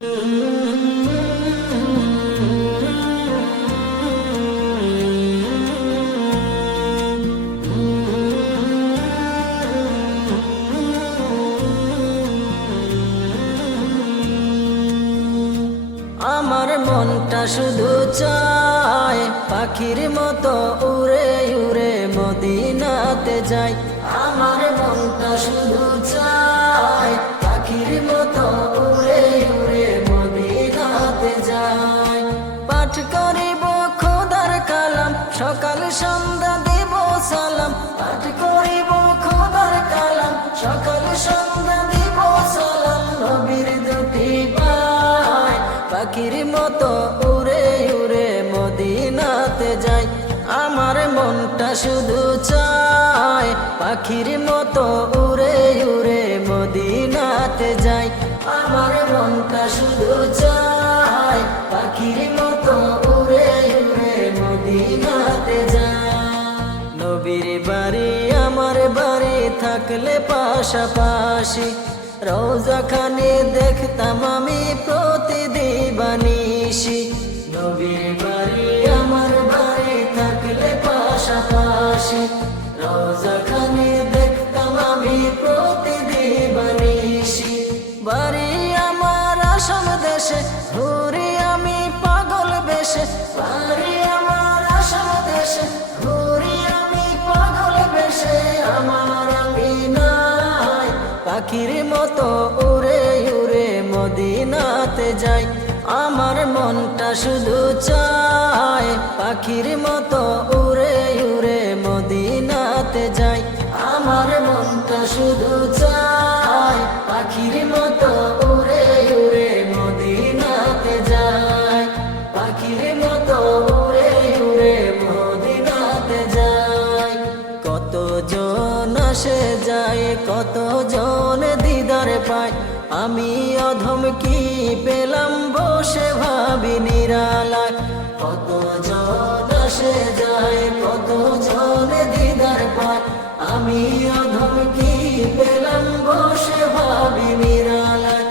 আমার মনটা শুধু চায় পাখির মতো উড়ে উড়ে মদিনাতে যাই। আমার মনটা শুধু চায় পাখির মতো উড়ে উড়ে মদিনাতে যাই। পাঠ করিব খোদার কালাম, সকাল সন্ধ্যা দেব সালাম। পাঠ করিব খোদার কালাম, সকাল সন্ধ্যা দেব সালাম। নবীর দুটি পায় পাখির মতো উড়ে উড়ে মদিনাতে যাই। আমার মনটা শুধু চায় পাখির মতো উড়ে উড়ে মদিনাতে যাই। আমার মনটা শুধু চায় পাখির মতো উড়ে উড়ে মদিনাতে যাই। নবীর বাড়ি আমার বাড়ি থাকলে পাশাপাশি, রওজাখানে দেখতাম আমি প্রতিদিবানিশি। নবীর বাড়ি আমার বাড়ি থাকলে পাশাপাশি, রওজাখানে দেখতাম আমি প্রতিদিবানিশি। বাড়ি আমার আসাম দেশে, ঘুরি আমি পাগল বেশে। বাড়ি আমার আসাম দেশে, ঘুরি আমি পাগল বেশে। আমার আঙ্গিনায় পাখির মতো উড়ে উড়ে মদিনাতে যাই। আমার মনটা শুধু চায় পাখির মতো উড়ে উড়ে মদিনাতে যাই। আমার মনটা শুধু চায় পাখির মতো উড়ে উড়ে মদিনাতে যাই। পাখির মতো উড়ে উড়ে মদিনাতে যাই। কতজন আসে যায়, কতজন দিদার পায়, আমি অধম কি পেলাম বসে ভাবি নিরালায়। কতজন আসে যায়, কতজন দিদার পায়, আমি অধম কি পেলাম বসে ভাবি নিরালায়।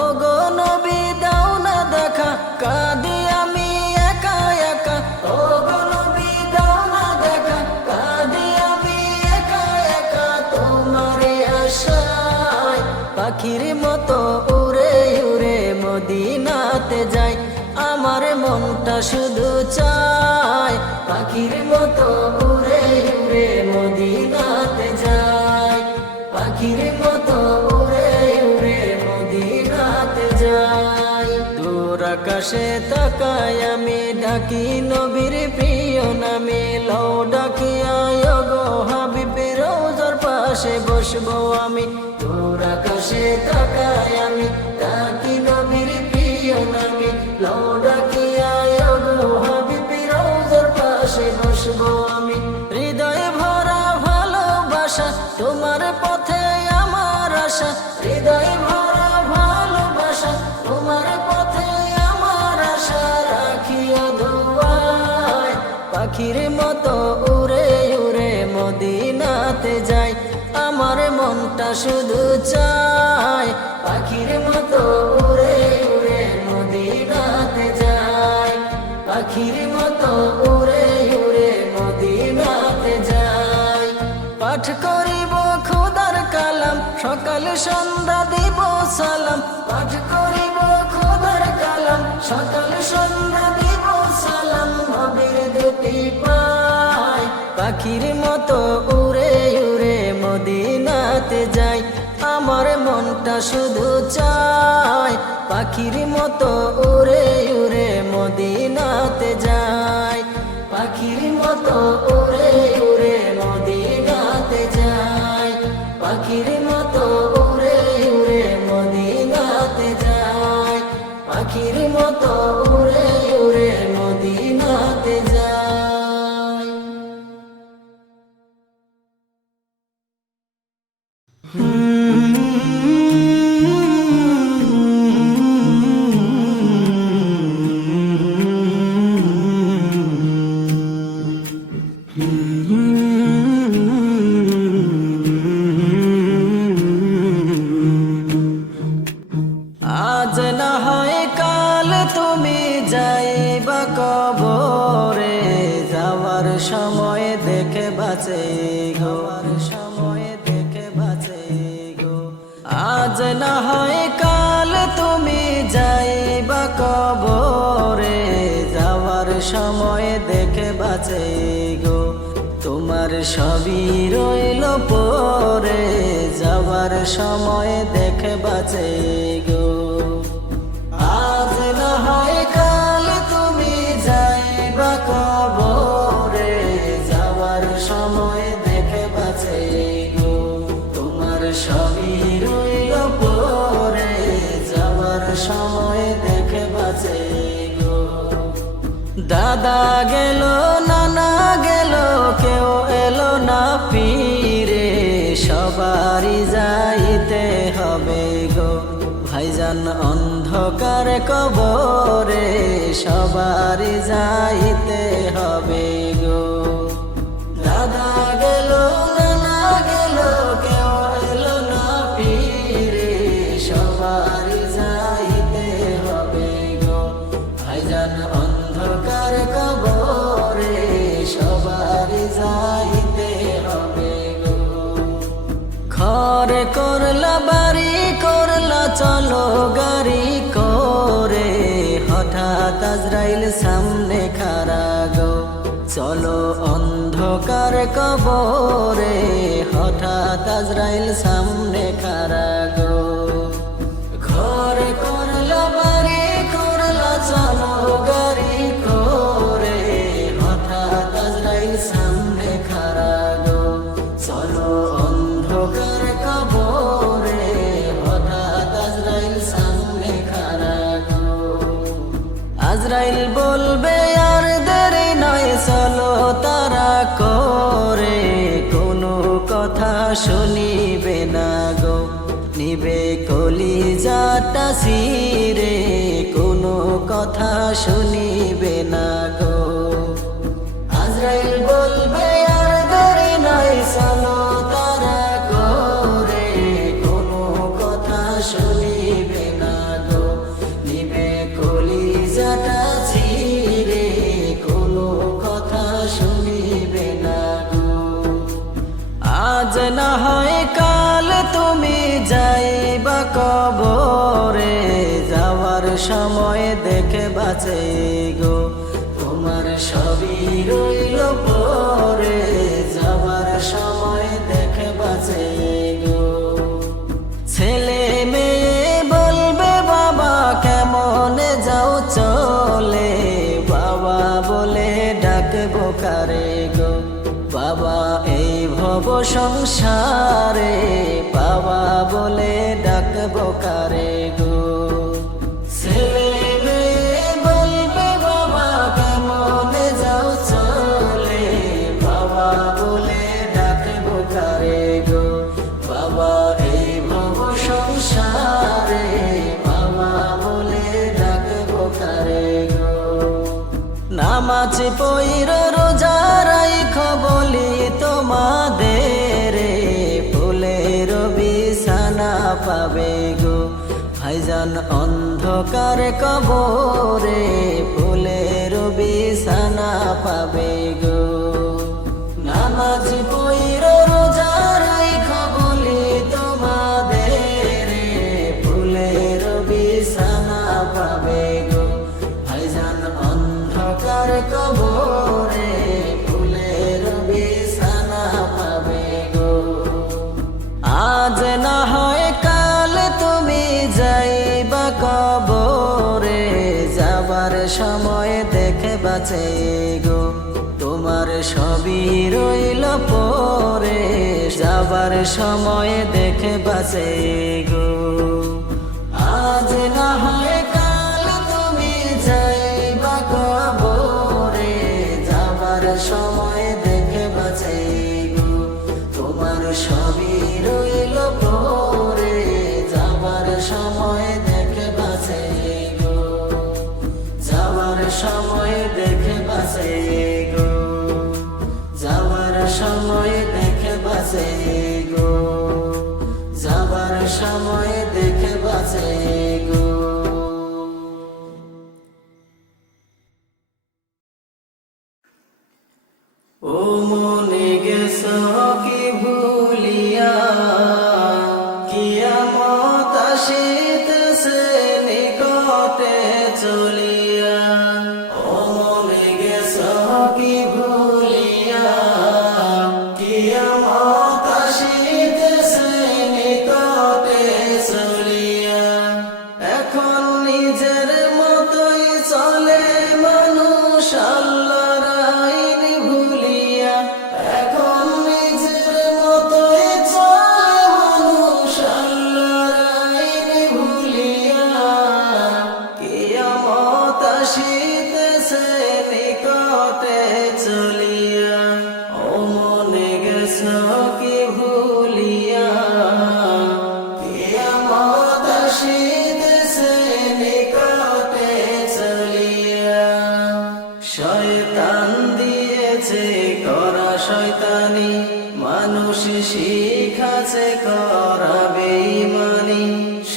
ও গো নবী দাও না দেখা, কাঁদি আমি একা একা। ও গো নবী দাও না দেখা, কাঁদি আমি একা একা। তোমারে আশায় পাখির মতো উড়ে উড়ে মদিনাতে যাই। আমার মনটা শুধু চায় পাখির মতো উড়ে উড়ে মদিনাতে যাই। পাখির মতো উড়ে উড়ে মদিনাতে যাই। দূর আকাশে তাকাই আমি, ডাকি নবীর প্রিয় নামে। লও ডাকিয়া গো হাবিব, রওজার পাশে বসবো আমি। দূর আকাশে তাকাই আমি, ডাকি নবীর প্রিয় নামে। লও ডাকিয়া গো হাবিব, রওজার পাশে বসবো আমি। হৃদয়ে ভরা ভালোবাসা, তোমার পথে আমার আশা। হৃদয়ে ভরা ভালোবাসা, তোমার পথে আমার আশা। রাখিয়া দুয়ায় পাখির মতো উড়ে উড়ে মদিনাতে যাই। আমার মনটা শুধু চায় পাখির মতো উড়ে উড়ে মদিনাতে যাই। পাখির মতো উড়ে উড়ে মদিনাতে যাই। পাঠ করিব খোদার কালাম, সকাল সন্ধ্যা দেব সালাম। পাঠ করিব খোদার কালাম, সকাল সন্ধ্যা দেব সালাম। নবীর দুটি পায় পাখির মতো উড়ে উড়ে মদিনাতে যাই। আমার মনটা শুধু চায় পাখির মতো উড়ে উড়ে মদিনাতে যাই। পাখির মতো উড়ে উড়ে মদিনাতে যাই। পাখির মতো উড়ে উড়ে মদিনাতে যাই। পাখির মতো উড়ে উড়ে মদিনাতে যাই। আজ না হয় তুমি যাইবা কবরে, যাওয়ার সময় দেখে বাঁচে গো, সময় দেখে বাঁচে গো। আজ না হয় কাল তুমি যাইবা কবরে, যাওয়ার সময় দেখে বাঁচে গো। তোমার সবই রইল পরে, যাওয়ার সময় দেখে বাঁচে গো। আজ না হয় কাল তুমি যাইবা কবরে, যাওয়ার সময় দেখে বাঁচে গো। তোমার সবই রইল পরে, যাওয়ার সময় দেখে বাঁচে গো। দাদা গেল, নানা গেল, কেউ এলো না ফিরে, সবারই যাইতে হবে গো। ভাইজান অন্ধকার কবরে, সবারই যাইতে হবে গো। দাদা গেল, নানা গেল, কেউ এলো না ফিরে, সবারই যাইতে হবে গো। ভাইজান অন্ধকার কবরে, সবারই যাইতে হবে গো। ঘরে করলা বাড়ি করলা, চলো গাড়ি করে, হঠাৎ আজরাইল সামনে খাড়া গো। চলো অন্ধকার কবরে, হঠাৎ আজরাইল সামনে খাড়া গো। ঘরে করলা বাড়ি করলা, চলো গাড়ি করে, হঠাৎ আজরাইল সামনে খাড়া গো। চলো অন্ধকার কবরে, হঠাৎ আজরাইল সামনে খাড়া গো। আজরাইল বলবে আর দেরি নয়, চলো তারা করে, কোনো কথা শুনিবে না গো। নিবে কলিজাটা ছিঁড়ে, কোনো কথা শুনিবে না গো। আজরাইল বলবে আর দেরি নয়, চলো তারা করে, কোনো কথা শুনিবে না গো। নিবে কলিজাটা ছিঁড়ে, কোনো কথা শুনিবে না গো। আজ না হয় কাল তুমি যাইবা কবরে, যাওয়ার সময় দেখে বাঁচে গো। তোমার সবই রইল পরে, যাওয়ার সময় দেখে বাঁচে গো। ছেলে মেয়ে বলবে বাবা কেমনে যাও চলে, বাবা বলে ডাকবো কারে গো। বাবা এই ভব সংসারে, বাবা বলে ডাকবো কারে গো। ছেলে মেয়ে বলবে বাবা কেমনে যাও চলে, বাবা বলে ডাকবো কারে গো। বাবা এই ভব সংসারে, বাবা বলে ডাকবো কারে গো। নামাজ পইর রোজা রাইখ বলি তোমাদের, ফুলের বিছানা পাবে গো। ভাইজান অন্ধকার কবরে, ফুলের বিছানা পাবে গো। নামাজ পইর রোজা রাইখ বলি তোমাদের, ফুলের বিছানা পাবে গো। ভাইজান অন্ধকার কবরে, ফুলের বিছানা পাবে গো। আজ না হয় কাল তুমি যাইবা কবরে, যাবার সময় দেখে বাঁচে গো। তোমার সবই রইল পরে, যাবার সময় দেখে বাঁচে গো। আজ না হয় কাল তুমি যাইবা কবরে, যাবার সময় দেখে বাঁচে গো। তোমার সবই রইল পরে, যাবার সময় দেখে বাঁচে গো। যাওয়ার সময় দেখে বাঁচে গো, যাওয়ার সময় দেখে বাঁচে গো, যাওয়ার সময় দেখে বাঁচে গো। ও মনে গেছো কি ভুলিয়া, কিয়ামত আসিতেছে নিকটে চলিয়া। ও মনে গেছো কি ভুলিয়া, কিয়ামত আসিতেছে নিকটে চলিয়া। এখন নিজের মতোই চলে মানুষ আল্লাহর আইন ভুলিয়া। এখন নিজের মতোই চলে মানুষ আল্লাহর আইন ভুলিয়া। কিয়ামত আসিতেছে নিকটে চলিয়া। ও মনে গেছো কি ভুলিয়া, কিয়ামত আসিতেছে নিকটে চলিয়া। শয়তান দিয়েছে করা শয়তানি, মানুষ শিখাছে করা বেঈমানি।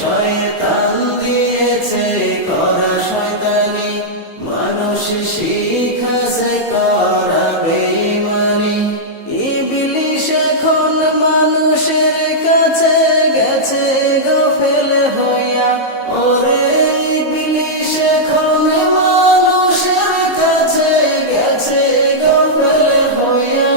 শয়তান দিয়েছে করা শয়তানি, মানুষ শিখাছে করা বেঈমানি। ইবলিশ এখন মানুষের কাছে গেছে গাফেল হইয়া। ওরে ইবলিশ এখন মানুষের কাছে গেছে গাফেল হইয়া।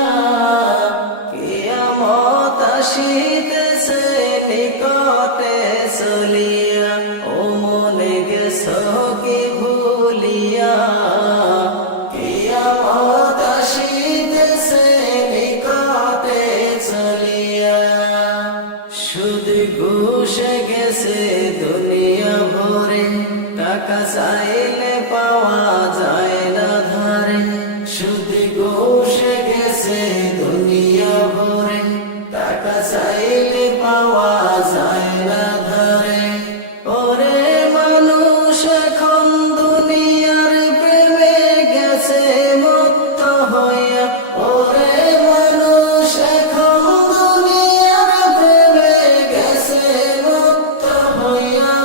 কিয়ামত আসিতেছে নিকটে চলিয়া। ও মনে গেছো কি ভুলিয়া, কিয়ামত আসিতেছে নিকটে চলিয়া। সুদ ঘুষ গেছে দুনিয়া ভরে, টাকা চাইলে পাওয়া যায় না ধারে। সুদ ঘুষ গেছে দুনিয়া ভরে, টাকা চাইলে পাওয়া যায় না ধারে। ওরে মানুষ এখন দুনিয়ার প্রেমে গেছে মত্ত হইয়া। ওরে মানুষ এখন দুনিয়ার প্রেমে গেছে মত্ত হইয়া।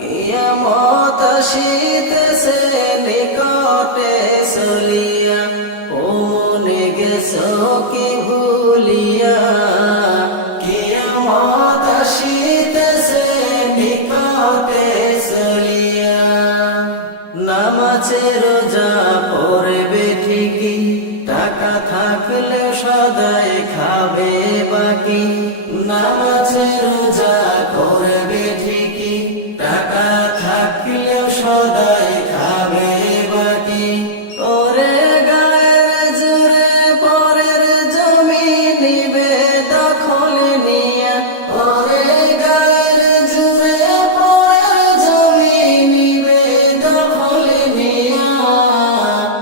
কিয়ামত আসিতেছে নিকটে চলিয়া। ও মনে গেছো কি ভুলিয়া, কিয়ামত আসিতেছে নিকটে চলিয়া। নামাজে রোজা পড়বে ঠিকই, টাকা থাকলে সদাই খাবে বাকি। নামাজে রোজা করবে ঠিকই, টাকা থাকলেও সদাই খাবে বাকি। ওরে গায়ের জোরে পরের জমি নিবে দখল নিয়া। ওরে গায়ের জোরে পরের জমি নিবে দখল নিয়া।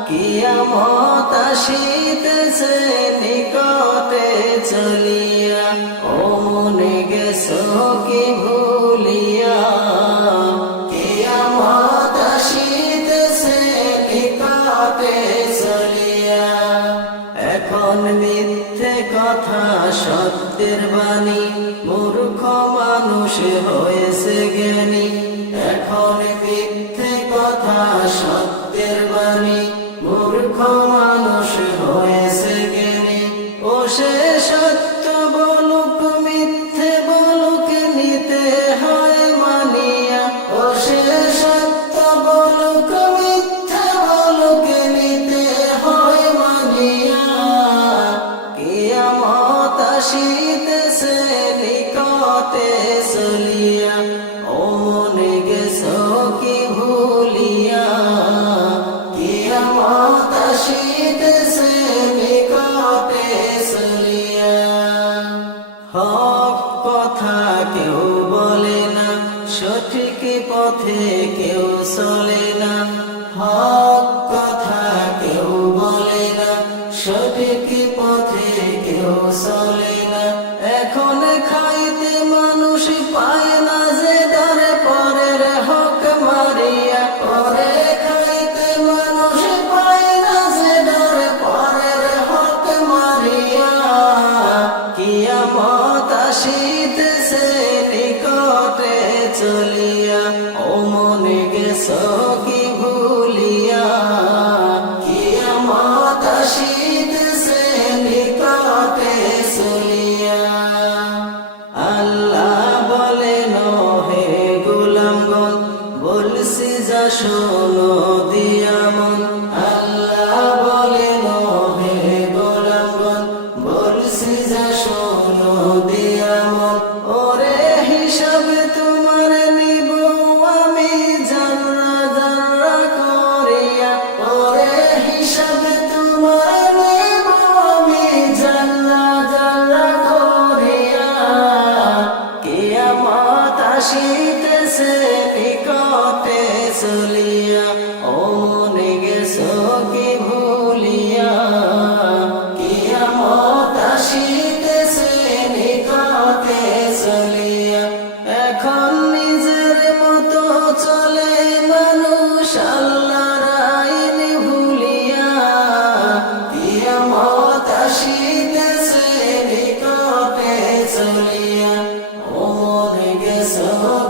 কিয়ামত আসিতেছে নিকটে চলিয়া। ও মনে গেছো কি ভুলিয়া, কিয়ামত আসিতেছে নিকটে চলিয়া। এখন মিথ্যে কথা সত্যের বাণী, মূর্খ মানুষ হয়েছে জ্ঞানী। এখন মিথ্যে কথা সত্যের বাণী, মূর্খ মানুষ হয়েছে জ্ঞানী। ও সে সত্য বলুক মিথ্যে বলুক নিতে হয় মানিয়া। ও সে সত্য বলুক মিথ্যে বলুক নিতে হয় মানিয়া। কিয়ামত আসিতেছে নিকটে চলিয়া। ও মনে গেছো কি ভুলিয়া, কিয়ামত আসিতেছে নিকটে চলিয়া। হক কথা কেউ বলে না, সঠিক পথে কেউ চলে না। হক কথা কেউ বলে না, সঠিক পথে কেউ চলে না। এখন খাইতে মানুষ পায় না যে ডারে পরের হক মারিয়া। ওরে খাইতে মানুষ পায় না যে ডারে পরের হক মারিয়া। কিয়ামত আসিতেছে নিকটে চলিয়া। ও মনে গেছো কি ভুলিয়া, কিয়ামত আসিতেছে বলছি যা শোনো দিয়া মন আল্লাহ বলেন হে গোলামগণ বলছি যা শোনো দিয়া মন ওরে হিসাব তোমার নিব আমি জান্না জান্না করিয়া ওরে হিসাব তোমার নিব আমি জান্না জান্না করিয়া কিয়ামত আসিতেছে নিকটে চলিয়া ও মনে গেছো কি ভুলিয়া কিয়ামত আসিতেছে নিকটে চলিয়া এখন নিজের মতো চলে মানুষ আল্লাহর আইন ভুলিয়া কিয়ামত আসিতেছে নিকটে চলিয়া ও মনে গেছো